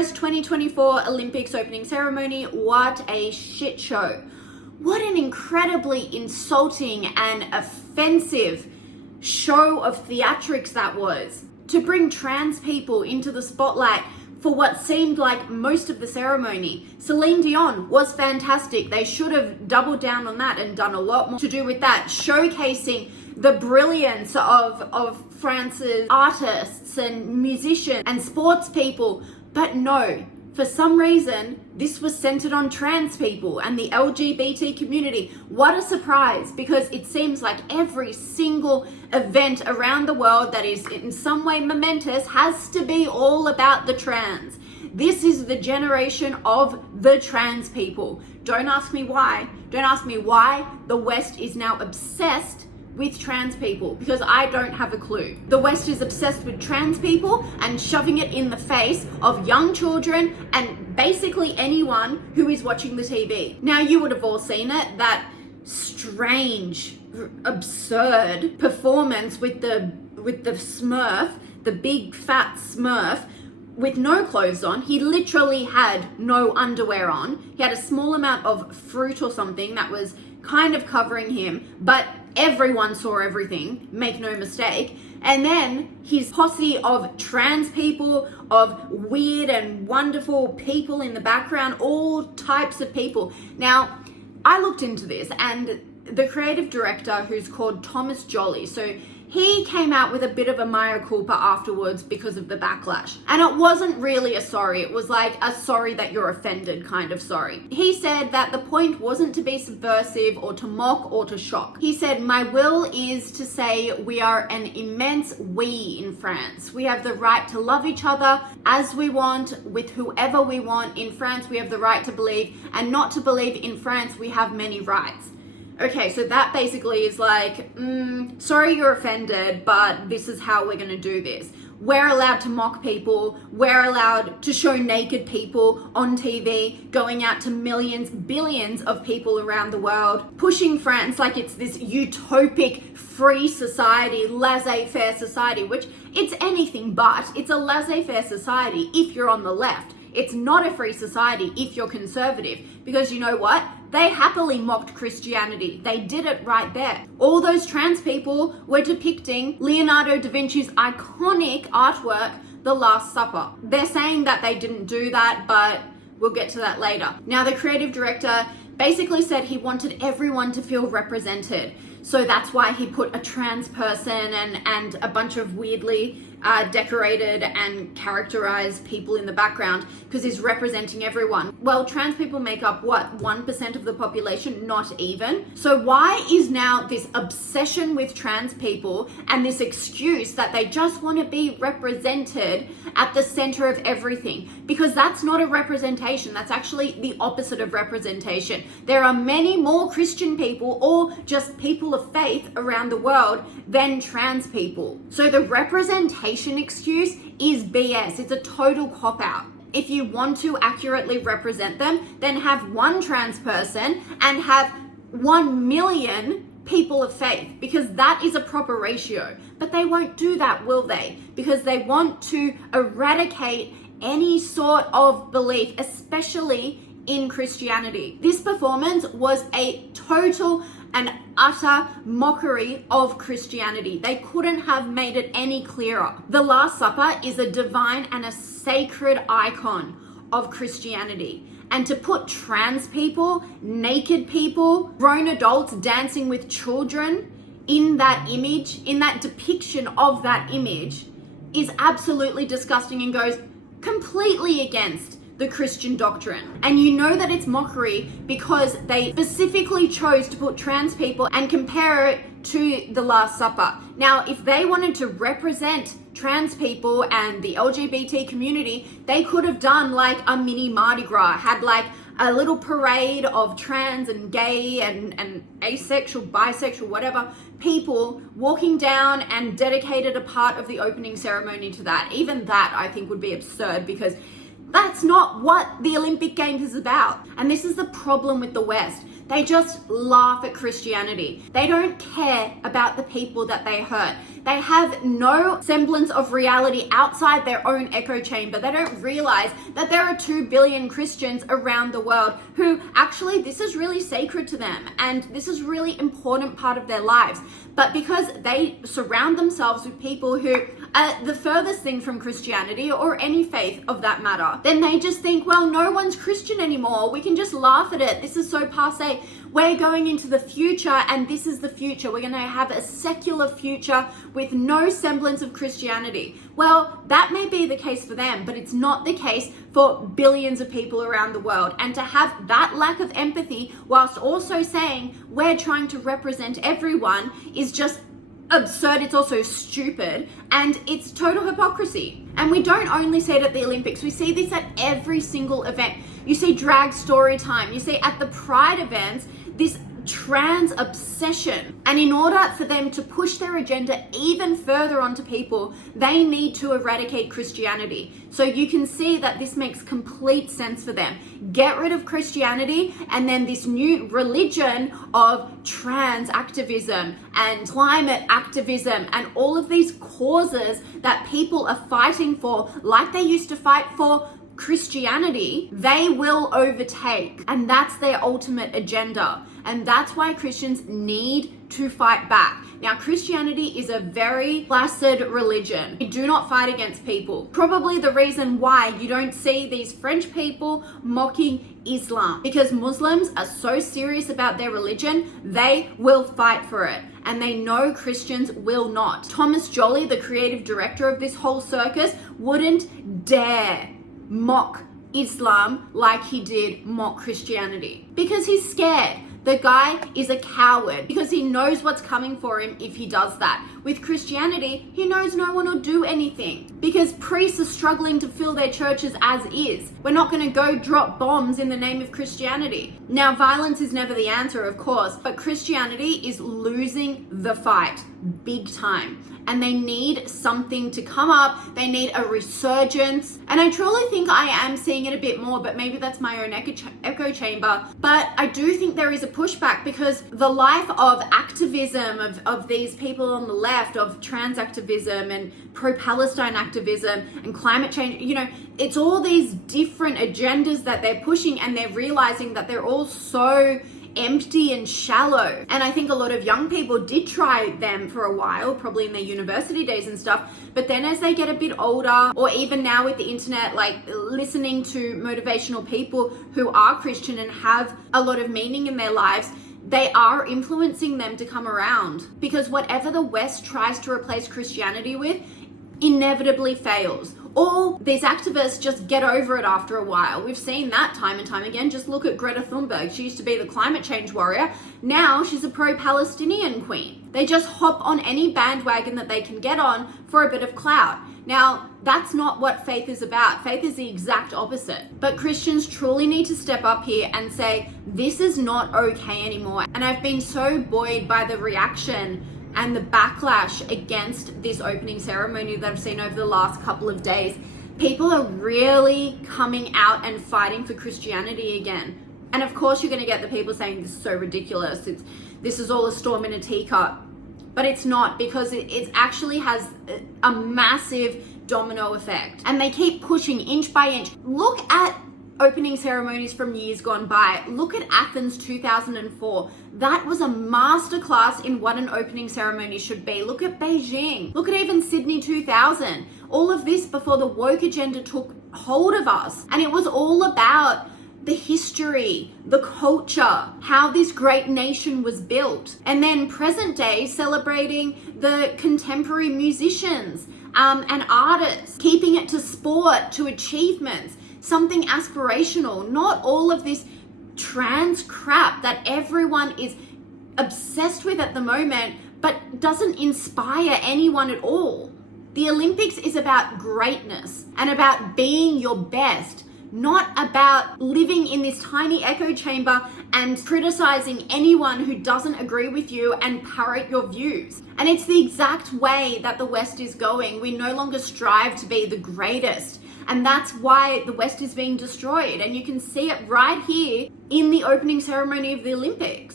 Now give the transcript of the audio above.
Paris 2024 Olympics opening ceremony, what a shit show. What an incredibly insulting and offensive show of theatrics that was. To bring trans people into the spotlight for what seemed like most of the ceremony. Celine Dion was fantastic. They should have doubled down on that and done a lot more to do with that, showcasing the brilliance of France's artists and musicians and sports people. But no, for some reason, this was centered on trans people and the LGBT community. What a surprise, because it seems like every single event around the world that is in some way momentous has to be all about the trans. This is the generation of the trans people. Don't ask me why. Don't ask me why the West is now obsessed with trans people, because I don't have a clue. The West is obsessed with trans people and shoving it in the face of young children and basically anyone who is watching the TV. Now, you would have all seen it, that strange, absurd performance with the Smurf, the big fat Smurf, with no clothes on. He literally had no underwear on. He had a small amount of fruit or something that was kind of covering him, but everyone saw everything, make no mistake. And then his posse of trans people, of weird and wonderful people in the background, all types of people. Now, I looked into this, and the creative director, who's called Thomas Jolly, so he came out with a bit of a mea culpa afterwards because of the backlash. And it wasn't really a sorry, it was like a sorry that you're offended kind of sorry. He said that the point wasn't to be subversive or to mock or to shock. He said, "My will is to say we are an immense we in France. We have the right to love each other as we want, with whoever we want. In France, we have the right to believe, and not to believe in France, we have many rights." Okay, so that basically is like, sorry you're offended, but this is how we're going to do this. We're allowed to mock people. We're allowed to show naked people on TV, going out to millions, billions of people around the world, pushing France like it's this utopic, free society, laissez-faire society, which it's anything but. It's a laissez-faire society if you're on the left. It's not a free society if you're conservative, because you know what? They happily mocked Christianity. They did it right there. All those trans people were depicting Leonardo Da Vinci's iconic artwork, The Last Supper. They're saying that they didn't do that, but we'll get to that later. Now, the creative director basically said he wanted everyone to feel represented. So that's why he put a trans person and a bunch of weirdly decorated and characterized people in the background, because he's representing everyone. Well, trans people make up, what, 1% of the population? Not even. So why is now this obsession with trans people and this excuse that they just want to be represented at the center of everything? Because that's not a representation. That's actually the opposite of representation. There are many more Christian people or just people of faith around the world than trans people. So the representation excuse is BS. It's a total cop-out. If you want to accurately represent them, then have one trans person and have 1 million people of faith, because that is a proper ratio. But they won't do that, will they? Because they want to eradicate any sort of belief, especially in Christianity. This performance was a total and utter mockery of Christianity. They couldn't have made it any clearer. The Last Supper is a divine and a sacred icon of Christianity. And to put trans people, naked people, grown adults dancing with children in that image, in that depiction of that image, is absolutely disgusting and goes completely against the Christian doctrine. And you know that it's mockery because they specifically chose to put trans people and compare it to the Last Supper. Now, if they wanted to represent trans people and the LGBT community, they could have done like a mini Mardi Gras, had like a little parade of trans and gay and asexual, bisexual, whatever, people walking down and dedicated a part of the opening ceremony to that. Even that, I think, would be absurd, because that's not what the Olympic Games is about. And this is the problem with the West. They just laugh at Christianity. They don't care about the people that they hurt. They have no semblance of reality outside their own echo chamber. They don't realize that there are 2 billion Christians around the world who actually, this is really sacred to them and this is really important part of their lives. But because they surround themselves with people who are the furthest thing from Christianity or any faith of that matter, then they just think, well, no one's Christian anymore. We can just laugh at it. This is so passé. We're going into the future and this is the future. We're going to have a secular future with no semblance of Christianity. Well, that may be the case for them, but it's not the case for billions of people around the world. And to have that lack of empathy whilst also saying we're trying to represent everyone is just absurd. It's also stupid and it's total hypocrisy. And we don't only see it at the Olympics, we see this at every single event. You see drag story time, you see at the Pride events, this trans obsession. And in order for them to push their agenda even further onto people, they need to eradicate Christianity. So you can see that this makes complete sense for them. Get rid of Christianity and then this new religion of trans activism and climate activism and all of these causes that people are fighting for, like they used to fight for Christianity, they will overtake. And that's their ultimate agenda. And that's why Christians need to fight back. Now, Christianity is a very placid religion. We do not fight against people. Probably the reason why you don't see these French people mocking Islam, because Muslims are so serious about their religion, they will fight for it. And they know Christians will not. Thomas Joly, the creative director of this whole circus, wouldn't dare mock Islam like he did mock Christianity because he's scared. The guy is a coward because he knows what's coming for him if he does that. With Christianity, he knows no one will do anything because priests are struggling to fill their churches as is. We're not going to go drop bombs in the name of Christianity. Now, violence is never the answer, of course, but Christianity is losing the fight big time. And they need something to come up. They need a resurgence. And I truly think I am seeing it a bit more, but maybe that's my own echo chamber. But I do think there is a pushback because the life of activism of these people on the left, of trans activism and pro-Palestine activism and climate change, you know, it's all these different agendas that they're pushing and they're realizing that they're all so empty and shallow. And I think a lot of young people did try them for a while, probably in their university days and stuff, but then as they get a bit older, or even now with the internet, like listening to motivational people who are Christian and have a lot of meaning in their lives, they are influencing them to come around, because whatever the West tries to replace Christianity with inevitably fails. All these activists just get over it after a while. We've seen that time and time again. Just look at Greta Thunberg. She used to be the climate change warrior. Now she's a pro-Palestinian queen. They just hop on any bandwagon that they can get on for a bit of clout. Now, that's not what faith is about. Faith is the exact opposite. But Christians truly need to step up here and say, this is not okay anymore. And I've been so buoyed by the reaction and the backlash against this opening ceremony that I've seen over the last couple of days. People are really coming out and fighting for Christianity again. And of course you're going to get the people saying this is so ridiculous. This is all a storm in a teacup. But it's not, because it actually has a massive domino effect. And they keep pushing inch by inch. Look at opening ceremonies from years gone by. Look at Athens 2004. That was a masterclass in what an opening ceremony should be. Look at Beijing. Look at even Sydney 2000. All of this before the woke agenda took hold of us. And it was all about the history, the culture, how this great nation was built. And then present day, celebrating the contemporary musicians and artists, keeping it to sport, to achievements, something aspirational, not all of this trans crap that everyone is obsessed with at the moment, but doesn't inspire anyone at all. The Olympics is about greatness and about being your best, not about living in this tiny echo chamber and criticizing anyone who doesn't agree with you and parrot your views. And it's the exact way that the West is going. We no longer strive to be the greatest And that's why the West is being destroyed. And you can see it right here in the opening ceremony of the Olympics.